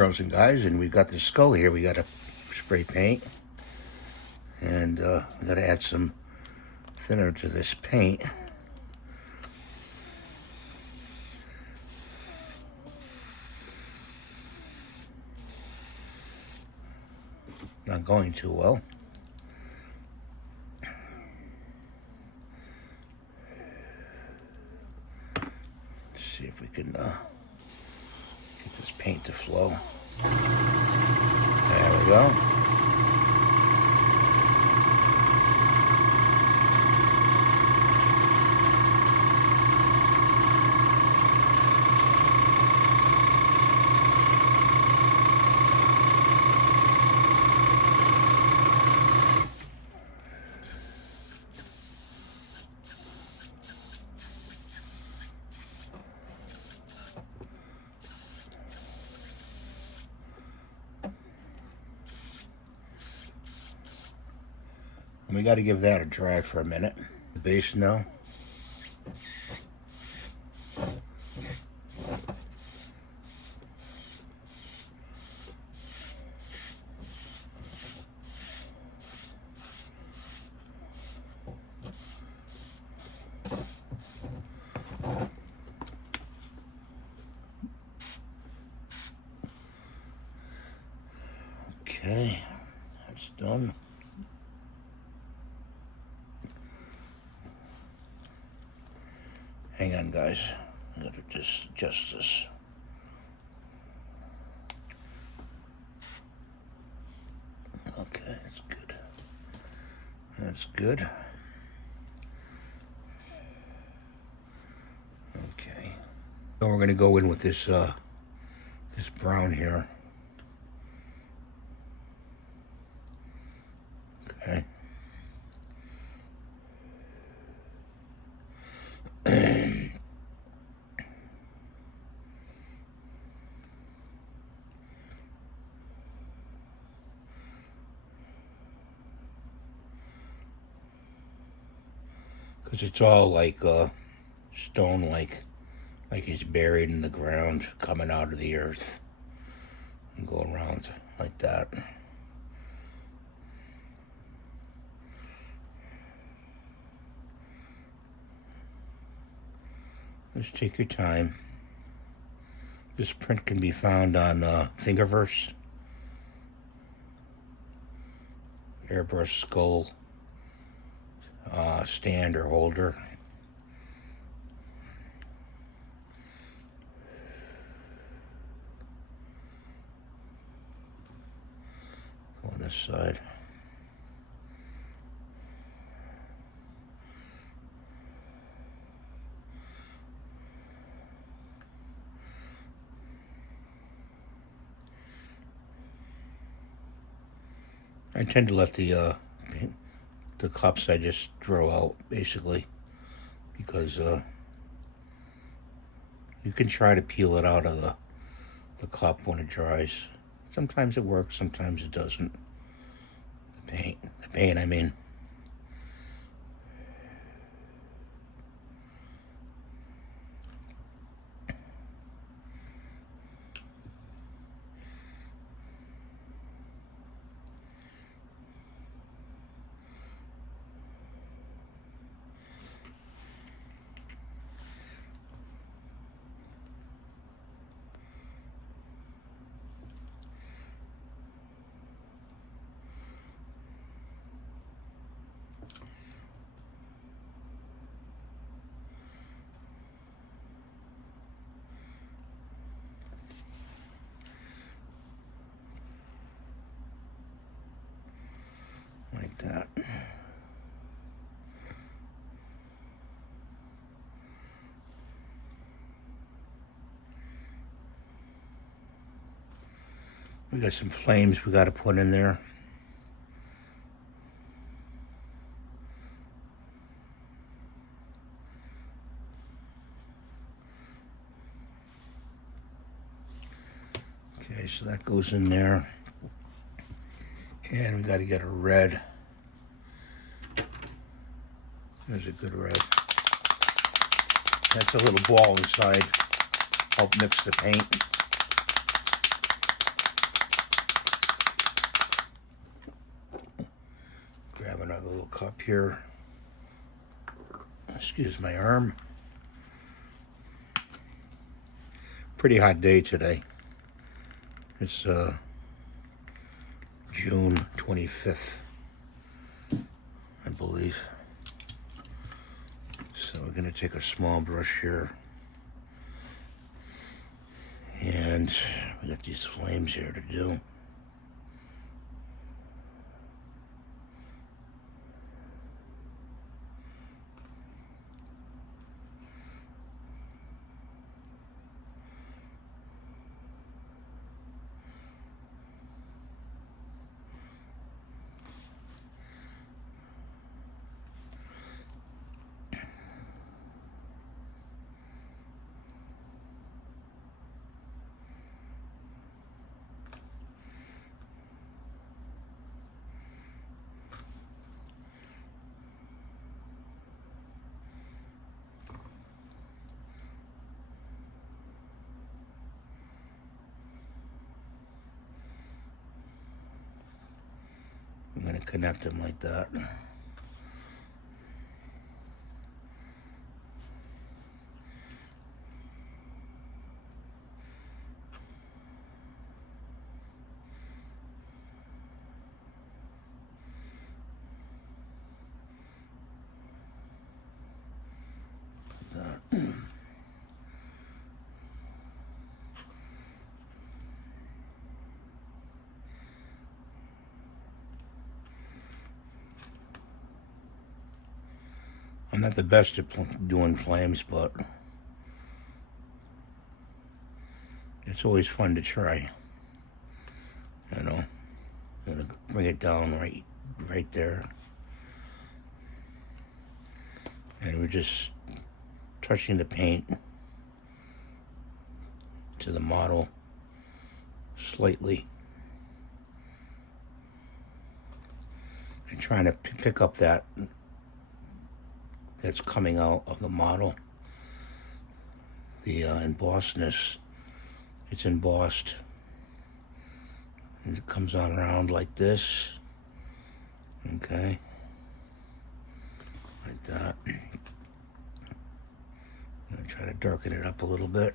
Girls and guys, and we've got this skull here. We got to spray paint, and we got to add some thinner to this paint. Not going too well. Let's see if we can get this paint to flow. There we go. And we got to give that a dry for a minute. The base now. Okay, that's done. Hang on, guys. I gotta just adjust this. Okay, that's good. That's good. Okay. Now we're gonna go in with this this brown here. Okay. Because it's all like stone, like he's buried in the ground, coming out of the earth, and go around like that. Just take your time. This print can be found on Thingiverse. Airbrush skull stand or holder. Go on this side. I tend to let the cups I just throw out, basically, because you can try to peel it out of the cup when it dries. Sometimes it works, sometimes it doesn't. The paint, I mean. Like that. We got some flames we got to put in there. Okay, so that goes in there. And we got to get a red. There's a good red. That's a little ball inside. Help mix the paint. cup here. Excuse my arm. Pretty hot day today. It's June 25th, I believe. So we're going to take a small brush here. And we got these flames here to do. I'm going to connect them like that. I'm not the best at doing flames, but it's always fun to try. You know, I'm gonna bring it down right there, and we're just touching the paint to the model slightly, and trying to pick up that's coming out of the model. The embossedness, it's embossed, and it comes on around like this. Okay, like that. I'm gonna try to darken it up a little bit.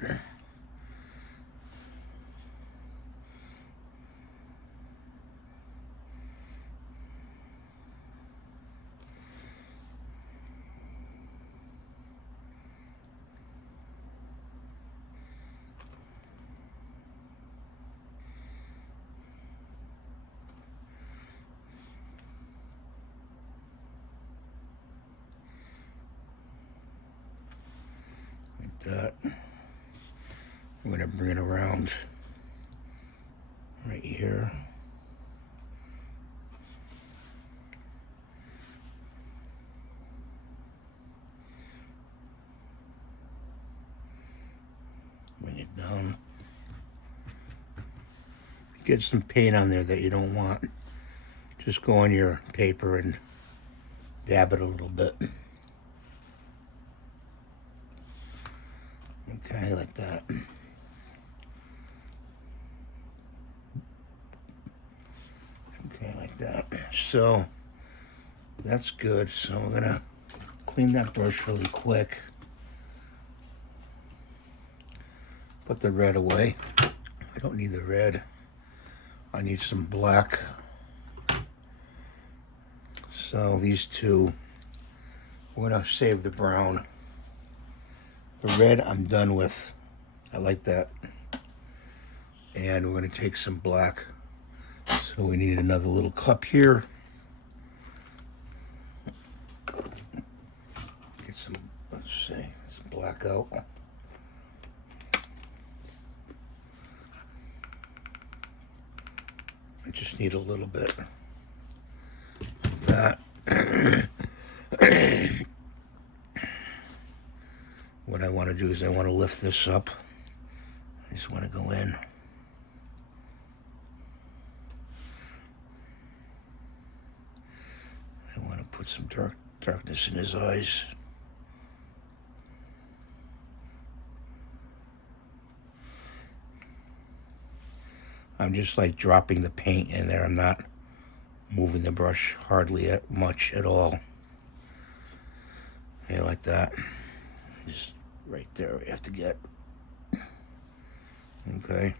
That. I'm going to bring it around right here. Bring it down. Get some paint on there that you don't want. Just go on your paper and dab it a little bit. Okay, like that. Okay, like that. So, that's good. So we're gonna clean that brush really quick. Put the red away. I don't need the red. I need some black. So these two, we're gonna save the brown. The red I'm done with. I like that. And we're going to take some black. So we need another little cup here. Get some, let's see, some black out. I just need a little bit of that. What I want to do is I want to lift this up. I just want to go in. I want to put some darkness in his eyes. I'm just like dropping the paint in there. I'm not moving the brush hardly much at all. Yeah, like that. Just right there we have to get. Okay.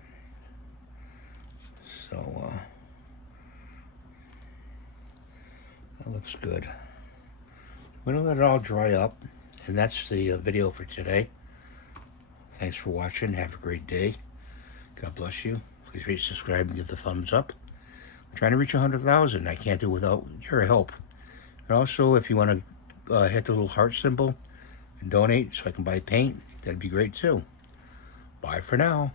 So, that looks good. We're going to let it all dry up. And that's the video for today. Thanks for watching. Have a great day. God bless you. Please rate, subscribe, and give the thumbs up. I'm trying to reach 100,000. I can't do it without your help. And also, if you want to hit the little heart symbol and donate so I can buy paint, that'd be great too. Bye for now.